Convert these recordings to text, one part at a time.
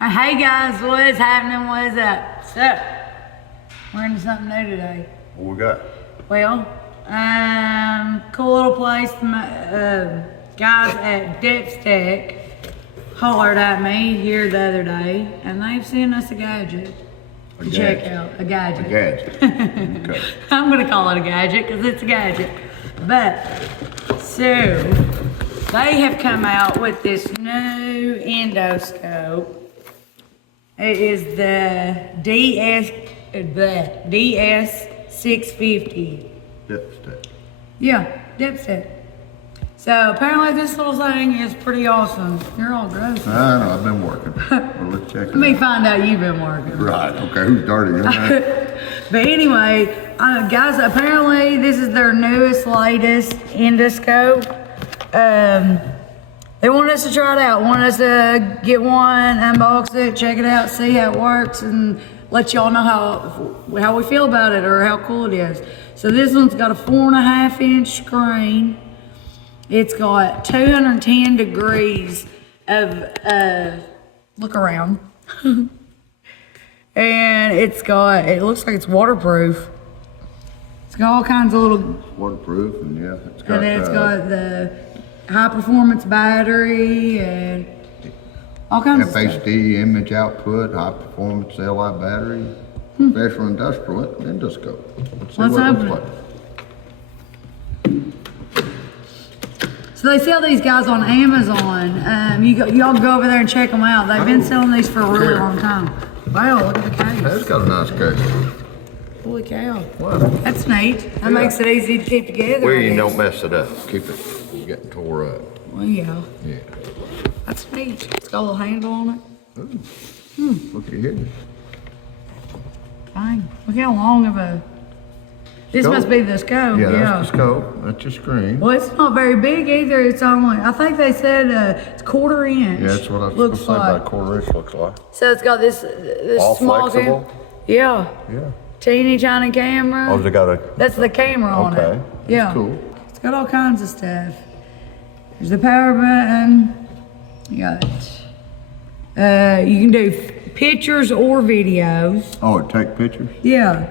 Hey guys, what is happening? What is up? So, we're into something new today. What we got? Well, cool little place. Guys at Depstech hollered at me here the other day, and they've sent us a gadget to check out. A gadget. A gadget. Okay. I'm gonna call it a gadget because it's a gadget. But so they have come out with this new endoscope. It is the DS650. Depstech. Yeah, Depstech. So apparently this little thing is pretty awesome. You're all gross. I know, I've been working. Well, let's check it Let me out. find out you've been working. Right, okay, who's dirty? But anyway, guys, apparently this is their newest, latest endoscope. They want us to try it out, want us to get one, unbox it, check it out, see how it works, and let y'all know how we feel about it or how cool it is. So this one's got a 4.5-inch screen. It's got 210 degrees of look around. And it looks like it's waterproof. It's got all kinds of little... Waterproof, and yeah, it's got... And then it's got the high-performance battery and all kinds of stuff. FHD image output, high-performance LI battery, professional industrial endoscope. Let's see Let's what it open looks like. So they sell these guys on Amazon. Y'all go over there and check them out. They've been selling these for a really long time. Wow, look at the case. It's got a nice case. Holy cow. Wow. That's neat. That makes it easy to keep together. Well, I you guess. don't mess it up. Keep it getting tore up. Well, yeah. Yeah. That's neat. It's got a little handle on it. Ooh. Look at here. Dang. Look how long of a... This Scope. must be the scope. Yeah, that's the scope. That's your screen. Well, it's not very big either. It's only, I think they said it's 1/4 inch. Yeah, that's what I was looks supposed to say like. about 1/4 inch looks like. So it's got this All small flexible? Yeah. Yeah. Teeny tiny camera. Oh, they got a... That's the camera on it. Okay. Yeah. That's cool. It's got all kinds of stuff. There's the power button. You got it. You can do pictures or videos. Oh, it take pictures? Yeah.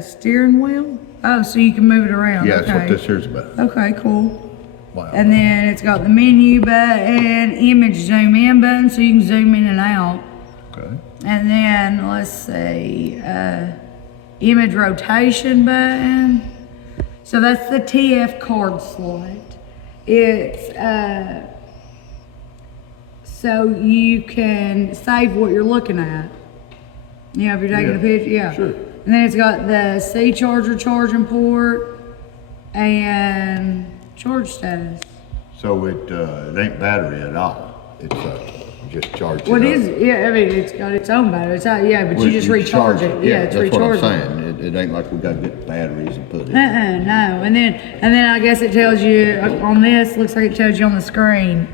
Steering wheel. Oh, so you can move it around. Yeah, okay. that's what this here's about. Okay, cool. Wow. And then it's got the menu button, image zoom in button, so you can zoom in and out. Okay. And then let's see, image rotation button. So that's the TF card slot. It's so you can save what you're looking at. You know, if you're taking a picture, yeah. Sure. And then it's got the C charger charging port and charge status. So it ain't battery at all. It's just charged. What is it? Yeah, I mean, it's got its own battery. It's not, yeah, but you just recharge it. Yeah, it's that's rechargeable. what I'm saying. It ain't like we got to get batteries and put it. No. And then I guess it tells you on this, looks like it tells you on the screen,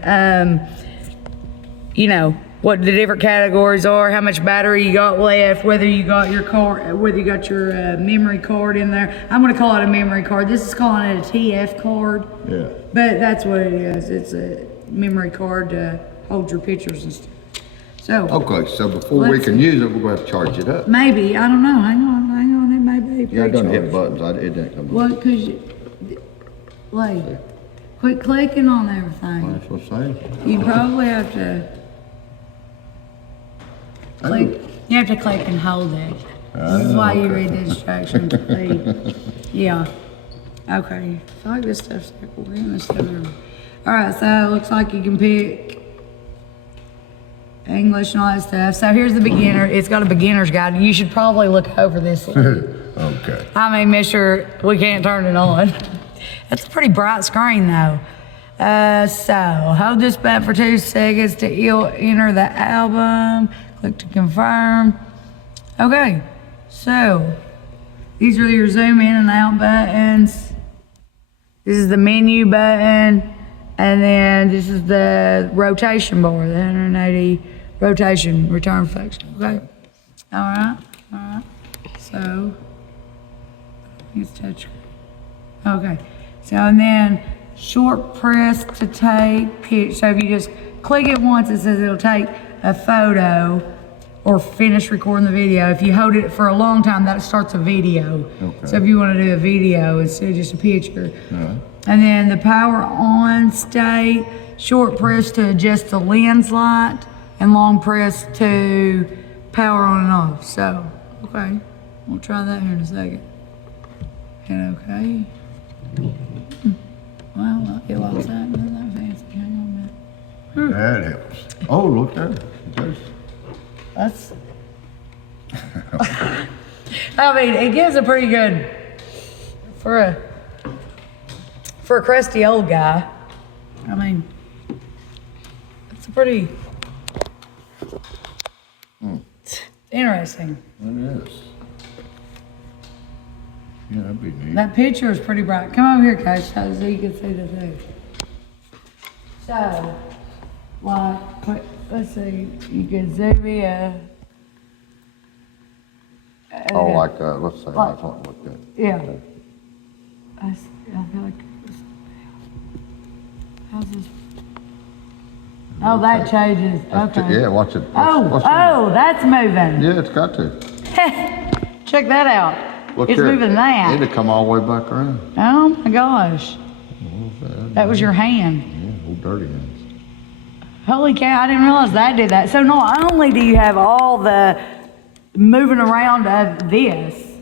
you know, what the different categories are, how much battery you got left, whether you got your memory card in there. I'm gonna call it a memory card. This is calling it a TF card. Yeah. But that's what it is. It's a memory card to hold your pictures and stuff. So. Okay, so before we can use it, we're going to have to charge it up. Maybe, I don't know. Hang on. It may be. Yeah, I done hit pre-charged. buttons. It didn't come What? Cause you, like, quit clicking on everything. That's what I'm saying. You probably have to click. You have to click and hold it. This is why you read the instructions. Yeah. Okay. I feel like this stuff's like we're in this stuff. All right. So it looks like you can pick English and all that stuff. So here's the beginner. It's got a beginner's guide. You should probably look over this. Okay. I mean, make sure we can't turn it on. That's a pretty bright screen though. So hold this button for 2 seconds to enter the album. Click to confirm. Okay, so these are your zoom in and out buttons. This is the menu button. And then this is the rotation bar, the 180 rotation return function, okay? All right. So, it's touch. Okay, so and then short press to take pitch. So if you just click it once, it says it'll take a photo or finish recording the video, if you hold it for a long time, that starts a video. Okay. So if you want to do a video instead of just a picture. And then the power on state, short press to adjust the lens light, and long press to power on and off. So, okay, we'll try that here in a second. And okay. Well, it locks that, isn't that fancy? Hang on a minute. That helps. Oh, look there. That's, I mean, it gives a pretty good, for a crusty old guy, I mean, it's a pretty interesting. It is. Yeah, that'd be neat. That picture is pretty bright. Come over here, Coach, so you can see the thing. So, like, let's see, you can zoom in. Oh, like, let's say, like something like that. Yeah. I feel like, how's this? Oh, that changes. Okay. Yeah, watch it. Oh, that's moving. Yeah, it's got to. Check that out. Look It's here. moving that. It'll come all the way back around. Oh my gosh. That was your hand. Yeah, old dirty hands. Holy cow, I didn't realize that did that. So not only do you have all the moving around of this,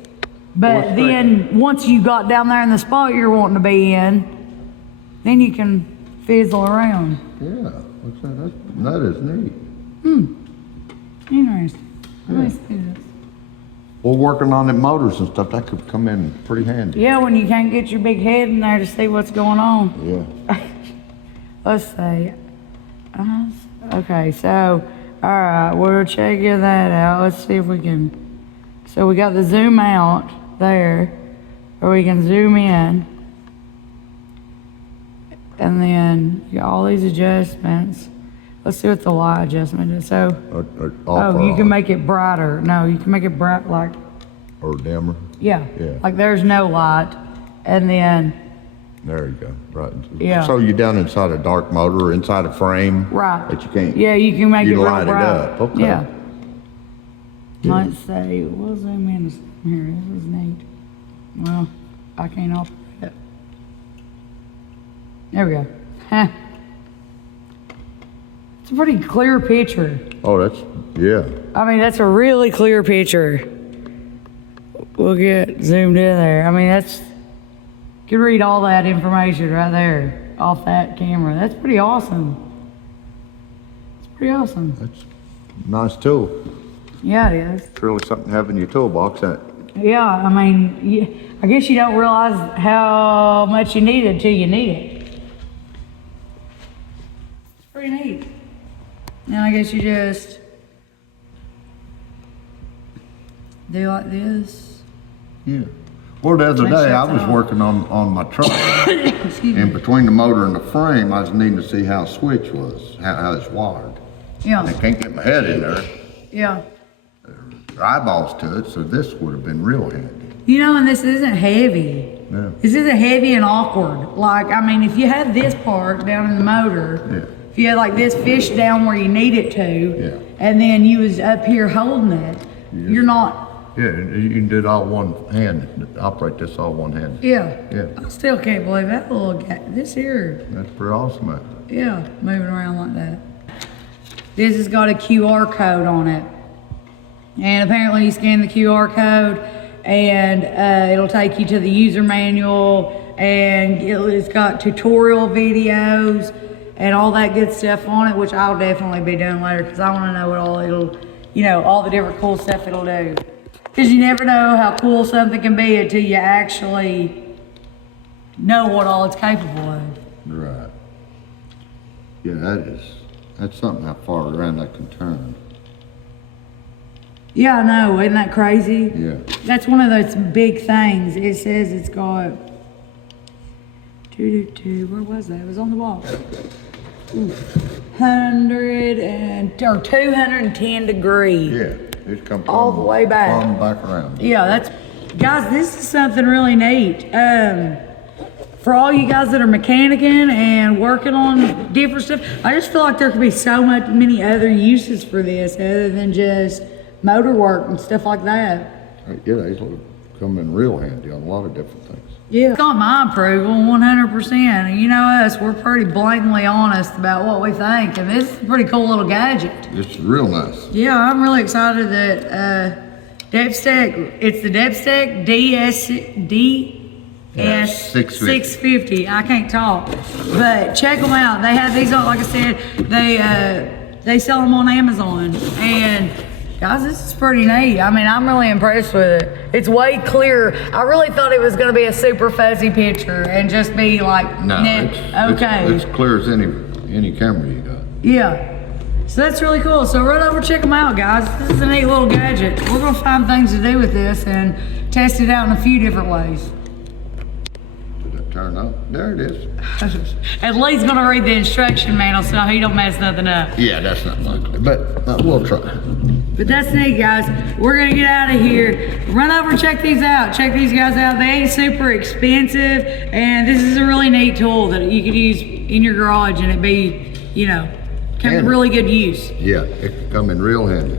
but then once you got down there in the spot you're wanting to be in, then you can fizzle around. Yeah, what's that? That is neat. Interesting. Let me Yeah. see this. Well, working on the motors and stuff, that could come in pretty handy. Yeah, when you can't get your big head in there to see what's going on. Yeah. Let's see. Okay, so, all right, we're checking that out. Let's see if we can. So we got the zoom out there, or we can zoom in. And then you got all these adjustments. Let's see what the light adjustment is. So, oh, you can make it brighter. No, you can make it bright like, or dimmer. yeah. Yeah. Like there's no light. And then, There you go. Right. Yeah. So you're down inside a dark motor or inside a frame. right. That you can't. Yeah, you can make it You real light it bright. up. Okay. Yeah. Yeah. Let's say, we'll zoom in here. This is neat. Well, I can't operate it. There we go. Huh. It's a pretty clear picture. Oh, that's, yeah. I mean, that's a really clear picture. We'll get zoomed in there. I mean, you can read all that information right there off that camera. That's pretty awesome. It's pretty awesome. That's a nice tool. Yeah, it is. It's really something to have in your toolbox, ain't it? Yeah, I mean, I guess you don't realize how much you need it until you need it. It's pretty neat. And I guess you just do like this. Yeah. Well, the other Make day sure I it's was on. working on my truck. Excuse And me. between the motor and the frame, I was needing to see how a switch was, how it's wired. I Yeah, can't get my head in there, yeah. eyeballs to it, so this would have been real handy. You know, and this isn't heavy. Yeah. This isn't heavy and awkward. Like, I mean, if you had this part down in the motor, Yeah. if you had like this fish down where you need it to, Yeah. and then you was up here holding it, you're not, Yeah, you can do it all one hand, operate this all one hand. yeah. Yeah. I still can't believe that little guy, this here, That's pretty awesome, man. yeah, moving around like that. This has got a QR code on it. And apparently you scan the QR code and it'll take you to the user manual, and it's got tutorial videos and all that good stuff on it, which I'll definitely be doing later because I want to know what all it'll, all the different cool stuff it'll do. Because you never know how cool something can be until you actually know what all it's capable of. Right. Yeah, that's something how far around that can turn. Yeah, I know, isn't that crazy? Yeah. That's one of those big things. It says it's got 222. Where was that? It was on the wall. 210 degrees. Yeah, it's come All the way back. Come back around. Yeah, guys, this is something really neat. for all you guys that are mechanicking and working on different stuff, I just feel like there could be many other uses for this other than just motor work and stuff like that. Yeah, these will come in real handy on a lot of different things. Yeah, it's got my approval 100%. And you know us, we're pretty blatantly honest about what we think, and this is a pretty cool little gadget. It's real nice. Yeah, I'm really excited that Depstech, it's the Depstech DS650. I can't talk, but check them out. They have these on, like I said, they sell them on Amazon, and guys, this is pretty neat. I mean, I'm really impressed with it. It's way clearer. I really thought it was going to be a super fuzzy picture and just be like, No, it's clear as any camera you got. Yeah. So that's really cool. So run over, check them out, guys. This is a neat little gadget. We're going to find things to do with this and test it out in a few different ways. Did that turn up? There it is. And Lee's going to read the instruction manual so he don't mess nothing up. Yeah, that's not likely, but we'll try. But that's neat, guys. We're gonna get out of here. Run over and check these out. Check these guys out. They ain't super expensive, and this is a really neat tool that you could use in your garage and it'd be, come in really good use. Yeah, it could come in real handy.